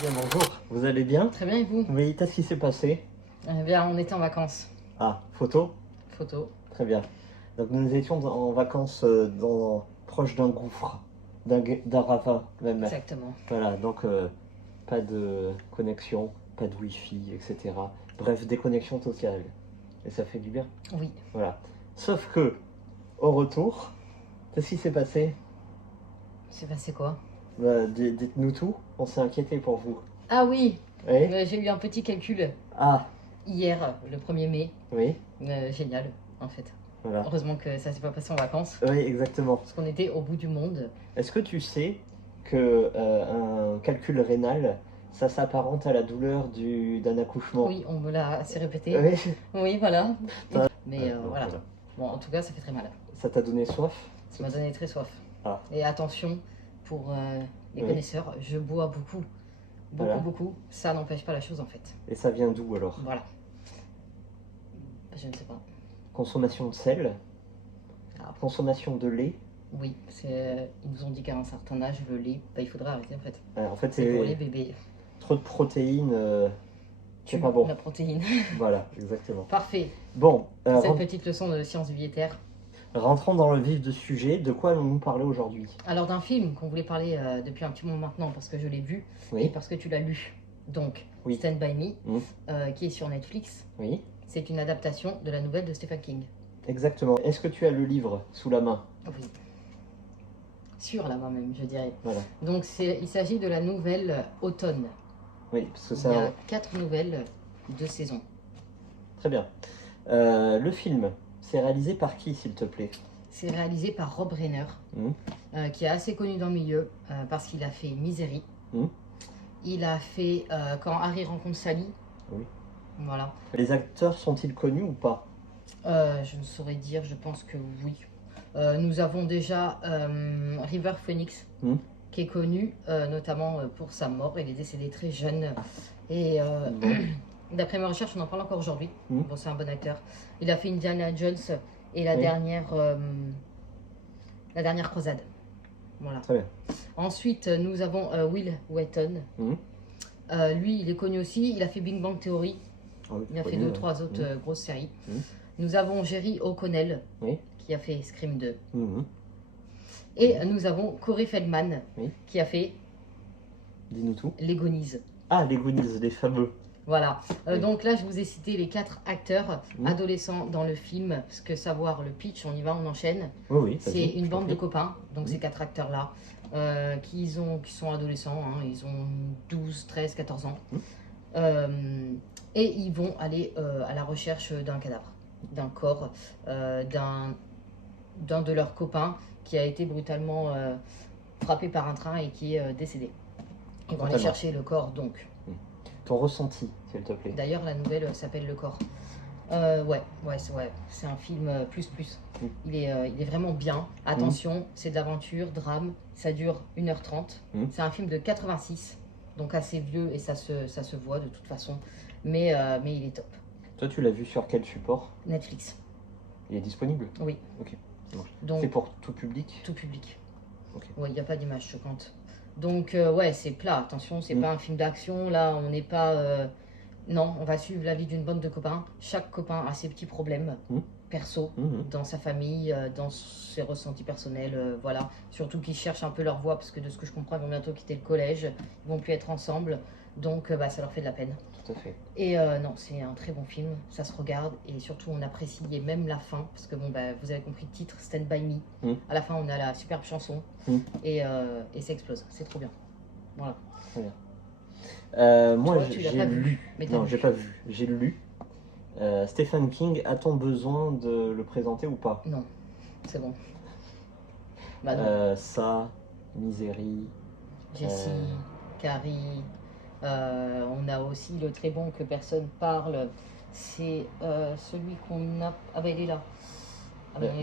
Bien, bonjour, vous allez bien? Très bien, et vous? Oui, qu'est-ce qui s'est passé? Eh bien, on était en vacances. Ah, photo? Photo. Très bien. Donc nous étions en vacances proche d'un gouffre, d'un ravin même. Exactement. Voilà, donc pas de connexion, pas de wifi, etc. Bref, déconnexion totale. Et ça fait du bien. Oui. Voilà. Sauf que, au retour, qu'est-ce qui s'est passé? C'est passé quoi? Dites-nous tout, on s'est inquiété pour vous. Ah oui, Oui? j'ai eu un petit calcul Ah, hier, le 1er mai. oui, Génial, en fait. voilà. Heureusement que ça s'est pas passé en vacances, Oui, exactement. parce qu'on était au bout du monde. Est-ce que tu sais que un calcul rénal, ça s'apparente à la douleur d'un accouchement? Oui, on me l'a assez répété. Oui. Oui, voilà. Mais Bon, voilà. voilà. Bon, en tout cas, ça fait très mal. Ça t'a donné soif? Ça m'a donné très soif. Ah, Et attention, pour les oui. connaisseurs, je bois beaucoup. Voilà. Beaucoup. Ça n'empêche pas la chose, en fait. Et ça vient d'où alors? Voilà. Je ne sais pas. Consommation de sel, Ah, consommation de lait. oui, ils nous ont dit qu'à un certain âge, le lait, bah, il faudrait arrêter en fait. En fait, C'est pour les c'est bébés. trop de protéines, c'est Tue pas bon. la protéine. Voilà, exactement. Parfait. Bon, Cette petite leçon de sciences du viétaire. rentrons dans le vif du sujet. De quoi allons-nous parler aujourd'hui? Alors d'un film qu'on voulait parler depuis un petit moment maintenant parce que je l'ai vu et Oui, parce que tu l'as lu. Donc, Oui. Stand By Me, Mm. qui est sur Netflix. oui, C'est une adaptation de la nouvelle de Stephen King. exactement. Est-ce que tu as le livre sous la main? Oui. Sur la main même, je dirais. Voilà. Donc il s'agit de la nouvelle Automne. Oui, parce que Il y ça. a 4 nouvelles de saison. Très bien. Le film, c'est réalisé par qui, s'il te plaît? C'est réalisé par Rob Reiner, qui est assez connu dans le milieu parce qu'il a fait Misery. Il a fait Quand Harry rencontre Sally. Oui. Voilà. Les acteurs sont-ils connus ou pas? Je ne saurais dire, je pense que oui. Nous avons déjà River Phoenix, qui est connu notamment pour sa mort. Il est décédé très jeune. Et d'après mes recherches, on en parle encore aujourd'hui. Bon, c'est un bon acteur. Il a fait Indiana Jones et la dernière croisade. Voilà. Très bien. Ensuite, nous avons Will Wheaton. Lui, il est connu aussi. Il a fait Big Bang Theory. Ah oui, Il a fait connu, 2-3 autres grosses séries. Mhm. Nous avons Jerry O'Connell, Oui. qui a fait Scream 2. Mhm. Et nous avons Corey Feldman, Oui. qui a fait Dis-nous tout. Les Goonies. Ah, les Goonies, les fameux. Voilà. Oui. Donc là, je vous ai cité les 4 acteurs adolescents dans le film. Parce que savoir le pitch, on y va, on enchaîne. Oui, C'est une bande de copains, donc ces 4 acteurs-là, qui sont adolescents. Hein, ils ont 12, 13, 14 ans. Et ils vont aller à la recherche d'un cadavre, d'un corps, d'un de leurs copains qui a été brutalement frappé par un train et qui est décédé. Ils vont aller chercher le corps donc. Ton ressenti, s'il te plaît. D'ailleurs, la nouvelle s'appelle Le Corps. C'est un film plus. Il est vraiment bien. Attention, c'est de l'aventure, drame. Ça dure 1h30. C'est un film de 86, donc assez vieux et ça se voit de toute façon. Mais il est top. Toi, tu l'as vu sur quel support? Netflix. Il est disponible? Oui. Ok. Donc, c'est pour tout public? Tout public. Ok. Ouais, il n'y a pas d'image choquante. Donc, ouais, c'est plat. Attention, c'est pas un film d'action. Là, on n'est pas. Non, on va suivre la vie d'une bande de copains. Chaque copain a ses petits problèmes perso, dans sa famille, dans ses ressentis personnels. Voilà. Surtout qu'ils cherchent un peu leur voie, parce que de ce que je comprends, ils vont bientôt quitter le collège. Ils vont plus être ensemble. Donc, ça leur fait de la peine. Tout à fait. Et non, c'est un très bon film. Ça se regarde. Et surtout, on apprécie même la fin. Parce que, vous avez compris le titre, Stand By Me. À la fin, on a la superbe chanson. Et ça explose. C'est trop bien. Voilà. Très bien. Moi, j'ai lu. Non, j'ai pas vu. J'ai lu. Stephen King, a-t-on besoin de le présenter ou pas? Non, c'est bon. Non. Ça, Misery. Jessie, Carrie. On a aussi le très bon que personne parle. C'est celui qu'on a. Ah il est là.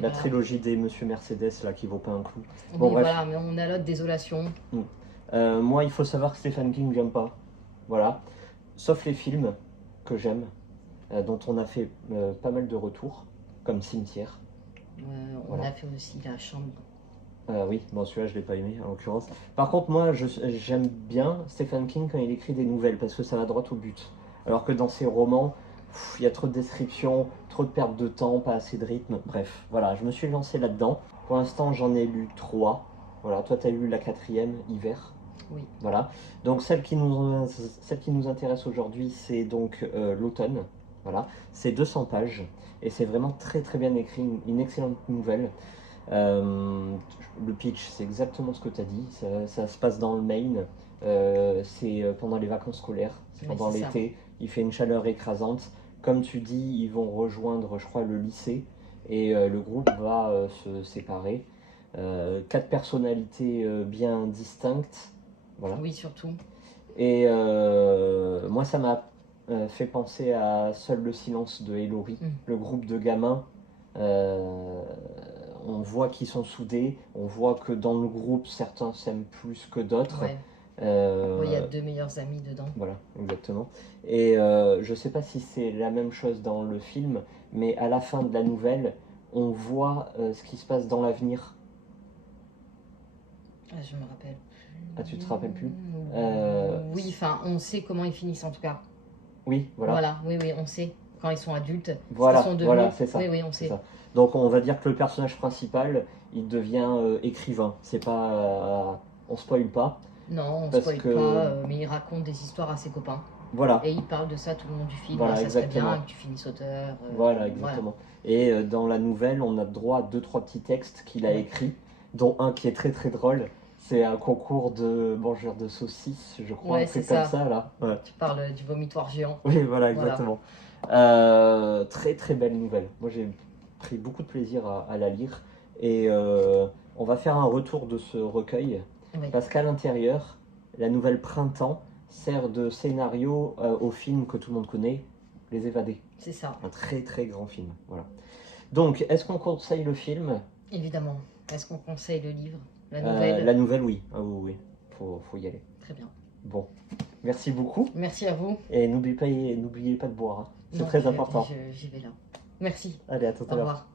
La trilogie des Monsieur Mercedes là qui vaut pas un clou. Oui, bon, voilà, mais on a l'autre Désolation. Moi, il faut savoir que Stephen King, j'aime pas. Voilà. Sauf les films que j'aime, dont on a fait pas mal de retours, comme Cimetière. On a fait aussi La Chambre. Oui, bon celui-là je l'ai pas aimé en l'occurrence. Par contre moi j'aime bien Stephen King quand il écrit des nouvelles parce que ça va droit au but. Alors que dans ses romans, il y a trop de descriptions, trop de perte de temps, pas assez de rythme. Bref, voilà, je me suis lancé là-dedans. Pour l'instant j'en ai lu 3. Voilà, toi tu as lu la 4e, Hiver. Oui. Voilà. Donc celle qui nous intéresse aujourd'hui, c'est donc l'automne. Voilà. C'est 200 pages et c'est vraiment très très bien écrit, une excellente nouvelle. Le pitch, c'est exactement ce que tu as dit. Ça se passe dans le Maine. C'est pendant les vacances scolaires, c'est pendant l'été. Il fait une chaleur écrasante. Comme tu dis, ils vont rejoindre, je crois, le lycée et le groupe va se séparer. 4 personnalités bien distinctes. Voilà. Oui, surtout. Et moi, ça m'a fait penser à Seul le silence de Héloïse, le groupe de gamins. On voit qu'ils sont soudés, on voit que dans le groupe, certains s'aiment plus que d'autres. Ouais. Il y a 2 meilleurs amis dedans. Voilà, exactement. Et je sais pas si c'est la même chose dans le film, mais à la fin de la nouvelle, on voit ce qui se passe dans l'avenir. Je me rappelle. Ah, tu te rappelles plus Oui, enfin, on sait comment ils finissent en tout cas. Oui, voilà. Voilà, oui, on sait. Quand ils sont adultes, voilà, ce qu'ils sont devenus. Voilà, c'est ça. Oui, on sait. Ça. Donc on va dire que le personnage principal, il devient écrivain. C'est pas, on spoil pas. Non, on spoil pas, mais il raconte des histoires à ses copains. Voilà. Et il parle de ça tout le long du film. Voilà, ça exactement. serait bien que tu finisses auteur. Voilà, exactement. Voilà. Et dans la nouvelle, on a droit à 2-3 petits textes qu'il a écrits, dont un qui est très très drôle. C'est un concours de mangeurs de saucisses, je crois. Ouais, c'est comme ça, là. Ouais. Tu parles du vomitoire géant. Oui, voilà, exactement. Très très belle nouvelle. Moi, j'ai pris beaucoup de plaisir à la lire. Et on va faire un retour de ce recueil. Oui. Parce qu'à l'intérieur, la nouvelle Printemps sert de scénario au film que tout le monde connaît, Les Évadés. C'est ça. Un très très grand film. Voilà. Donc, est-ce qu'on conseille le film? Évidemment. Est-ce qu'on conseille le livre? La nouvelle? La nouvelle, oui. Ah oui, oui. Faut y aller. Très bien. Bon. Merci beaucoup. Merci à vous. Et n'oubliez pas de boire. Hein. C'est très important. J'y vais là. Merci. Allez, à tout à l'heure. Au revoir.